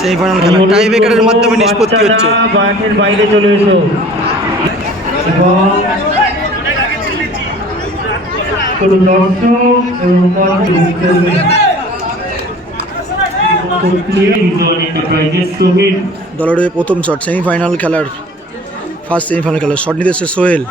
Semifinal খেলা টাই ব্রেকারের মাধ্যমে নিষ্পত্তি হচ্ছে। মাঠের বাইরে চলে এসো এবং দর্শক এবং দলের প্রথম শট সেমিফাইনাল খেলার ফার্স্ট সেমিফাইনাল খেলার শট নিতে এসছে সোহেল।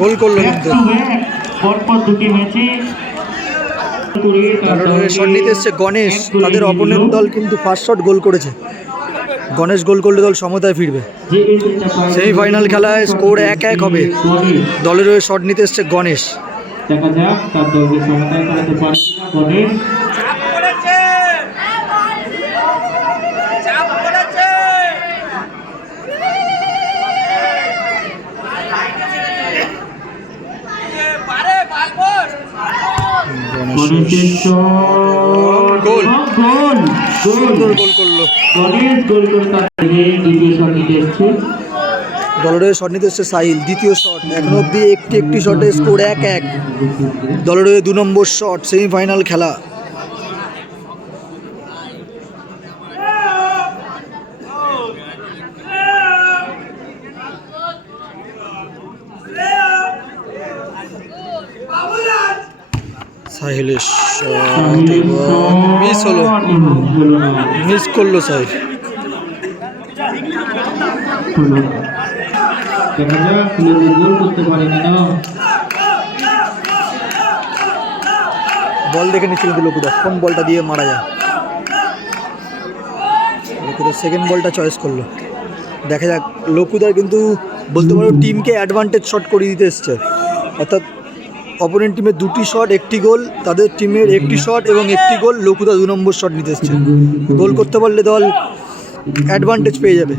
গোল করলো কিন্তু শট নিতে এসছে গণেশ। তাদের অপোনেন্ট দল কিন্তু ফার্স্ট শট গোল করেছে। গণেশ গোল করলে দল সমতায় ফিরবে। সেমিফাইনাল খেলায় স্কোর 1-1 হবে। দলের হয়ে শট নিতে এসছে গণেশ। দেখা যাক তার দলকে সমতায় ফেরাতে পারে কিনা গণেশ। দলের শট নিতে এসছে সাহিল। দ্বিতীয় শট এখনো অব্দি একটি শটে স্কোর 1-1। দলের 2 নম্বর শট সেমিফাইনাল খেলা। সাহিলের মিস হলো, মিস করলো সাহিল। বল দেখে নিচ্ছিল লোকুদা কোন বলটা দিয়ে মারা যায়। লোকুদা সেকেন্ড বলটা চয়েস করলো। দেখা যাক লোকুদার কিন্তু বলতে পারো টিমকে অ্যাডভান্টেজ শট করে দিতে এসছে। অর্থাৎ অপোনেন্ট টিমের 2টি শট 1টি গোল, তাদের টিমের 1টি শট এবং 1টি গোল। লোকুদা 2 নম্বর শট নিতে এসছে। গোল করতে পারলে দল অ্যাডভান্টেজ পেয়ে যাবে।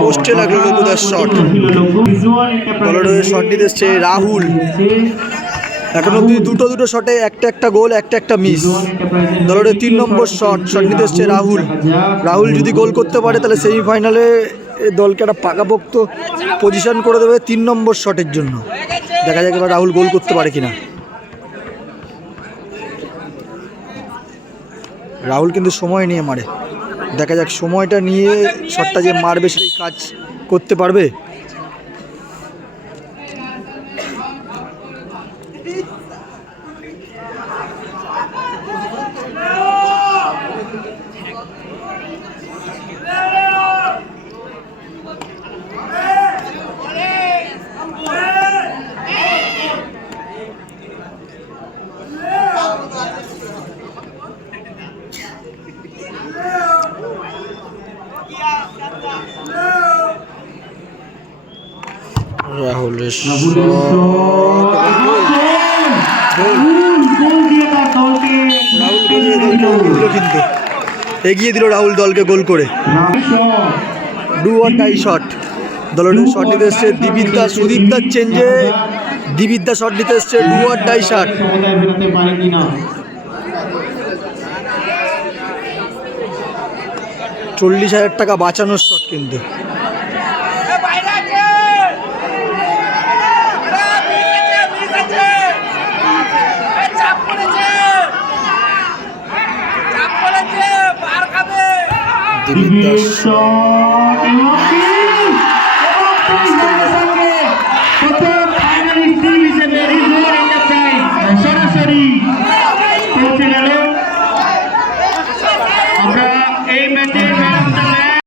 পোস্টে লাগলো লোকুদার শট। দলের শট নিতে এসছে রাহুল। এখন অব্দি দুটো শটে একটা গোল একটা মিস। দলের 3 নম্বর শট নিতে এসছে রাহুল যদি গোল করতে পারে তাহলে সেমিফাইনালে দলকে একটা পাকাপোক্ত পজিশন করে দেবে 3 নম্বর শটের জন্য। দেখা যাক এবার রাহুল গোল করতে পারে কিনা। রাহুল কিন্তু সময় নিয়ে মারে। দেখা যাক সময়টা নিয়ে শটটা যে মারবে সেটাই কাজ করতে পারবে। রাহুলের কিন্তু এগিয়ে দিল রাহুল দলকে গোল করে। Do or die shot. দলের শট নিতে এসছে দিবিদ্যা। সুদীপদার চেঞ্জে দিবিদ্যা শট নিতে এসছে ডু অর ডাই শট। 40,000 টাকা বাঁচানোর শট কিন্তু। দিবিদ্যা